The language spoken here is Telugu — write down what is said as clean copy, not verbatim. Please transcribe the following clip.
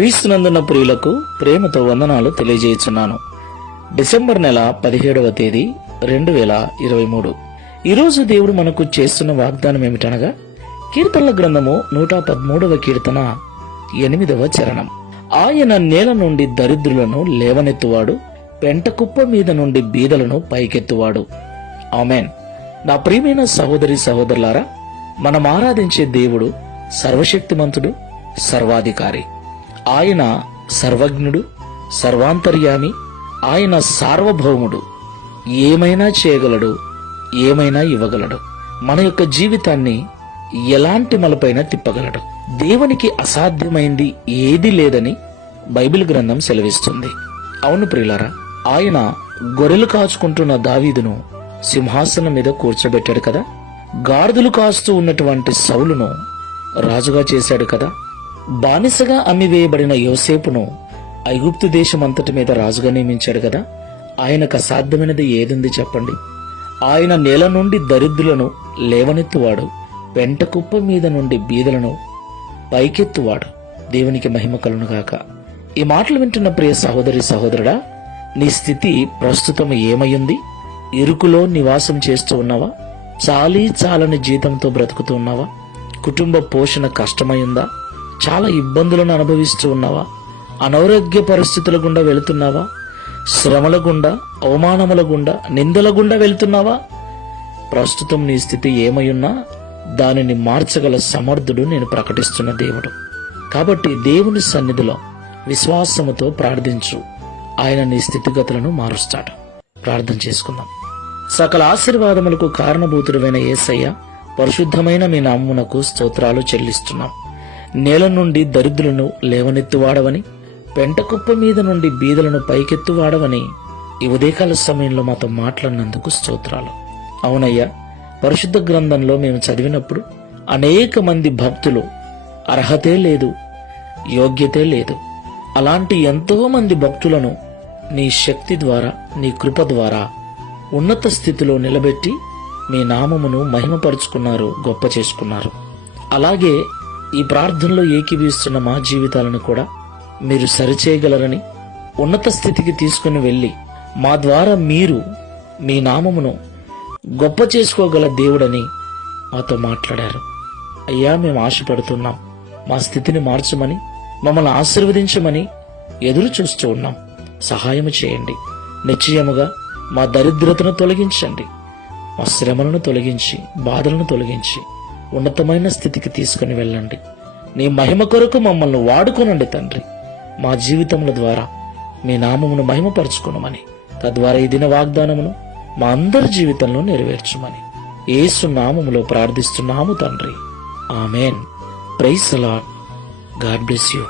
క్రీస్తునందున్న ప్రియులకు ప్రేమతో వందనాలు తెలియజేస్తున్నాను. డిసెంబర్ నెల 17వ తేదీ 2023. ఈరోజు దేవుడు మనకు చేస్తున్న వాగ్దానం ఏమిటనగా, కీర్తనల గ్రంథము 113వ కీర్తన 8వ చరణం. ఆయన నేల నుండి దరిద్రులను లేవనెత్తువాడు, పెంట కుప్ప మీద నుండి బీదలను పైకెత్తువాడు. ఆమెన్. నా ప్రియమైన సహోదరి సహోదరులారా, మనం ఆరాధించే దేవుడు సర్వశక్తిమంతుడు, సర్వాధికారి. ఆయన సర్వజ్ఞుడు, సర్వాంతర్యామి. ఆయన సార్వభౌముడు. ఏమైనా చేయగలడు, ఏమైనా ఇవ్వగలడు. మన యొక్క జీవితాన్ని ఎలాంటి మలుపైనా తిప్పగలడు. దేవునికి అసాధ్యమైంది ఏదీ లేదని బైబిల్ గ్రంథం సెలవిస్తుంది. అవును ప్రియులారా, ఆయన గొర్రెలు కాచుకుంటున్న దావీదును సింహాసనం మీద కూర్చోబెట్టాడు కదా. గాడిదలు కాస్తూ ఉన్నటువంటి సౌలును రాజుగా చేశాడు కదా. బానిసగా అమ్మివేయబడిన యోసేపును ఐగుప్తు దేశమంతటి మీద రాజుగా నియమించాడు కదా. ఆయనకు అసాధ్యమైనది ఏదుంది చెప్పండి? ఆయన నేల నుండి దరిద్రులను లేవనెత్తువాడు, పెంట కుప్ప మీద నుండి బీదలను పైకెత్తువాడు. దేవునికి మహిమ కలుగునుగాక. ఈ మాటలు వింటున్న ప్రియ సహోదరి సహోదరుడా, నీ స్థితి ప్రస్తుతం ఏమయ్యింది? ఇరుకులో నివాసం చేస్తూ ఉన్నావా? చాలని జీతంతో బ్రతుకుతూ ఉన్నావా? కుటుంబ పోషణ కష్టమైందా? చాలా ఇబ్బందులను అనుభవిస్తూ ఉన్నావా? అనారోగ్య పరిస్థితుల గుండా వెళుతున్నావా? శ్రమల గుండా, అవమానముల గుండా, నిందల గుండా వెళ్తున్నావా? ప్రస్తుతం నీ స్థితి ఏమయ్యున్నా దానిని మార్చగల సమర్థుడు నేను ప్రకటిస్తున్న దేవుడు. కాబట్టి దేవుని సన్నిధిలో విశ్వాసముతో ప్రార్థించు. ఆయన నీ స్థితిగతులను మారుస్తాడు. ప్రార్థన చేసుకుందాం. సకల ఆశీర్వాదములకు కారణభూతుడైన యేసయ్య, పరిశుద్ధమైన మీ నామమునకు స్తోత్రాలు చెల్లిస్తున్నాం. నేల నుండి దరిద్రులను లేవనెత్తువాడవని, పెంట కుప్ప మీద నుండి బీదలను పైకెత్తువాడవని ఈ ఉదయకాల సమయంలో మాతో మాట్లాడినందుకు స్తోత్రాలు. అవునయ్యా, పరిశుద్ధ గ్రంథంలో మేము చదివినప్పుడు అనేక మంది భక్తులు అర్హతే లేదు, యోగ్యతే లేదు. అలాంటి ఎంతో మంది భక్తులను నీ శక్తి ద్వారా, నీ కృప ద్వారా ఉన్నత స్థితిలో నిలబెట్టి మీ నామమును మహిమపరుచుకున్నారు, గొప్ప చేసుకున్నారు. అలాగే ఈ ప్రార్థనలో ఏకీభవిస్తున్న మా జీవితాలను కూడా మీరు సరిచేయగలరని, ఉన్నత స్థితికి తీసుకుని వెళ్ళి మా ద్వారా మీరు మీ నామమును గొప్ప చేసుకోగల దేవుడని మాతో మాట్లాడారు. అయ్యా, మేము ఆశపడుతున్నాం. మా స్థితిని మార్చమని, మమ్మల్ని ఆశీర్వదించమని ఎదురు చూస్తూ ఉన్నాం. సహాయము చేయండి. నిశ్చయముగా మా దరిద్రతను తొలగించండి. మా శ్రమలను తొలగించి, బాధలను తొలగించి ఉన్నతమైన స్థితికి తీసుకుని వెళ్ళండి. నీ మహిమ కొరకు మమ్మల్ని వాడుకోనండి తండ్రి. మా జీవితముల ద్వారా మీ నామమును మహిమపరచుకోనమని, తద్వారా ఈ దిన వాగ్దానమును మా అందరి జీవితంలో నెరవేర్చుమని యేసు నామములో ప్రార్థిస్తున్నాము తండ్రి. Amen. Praise the Lord. God bless you.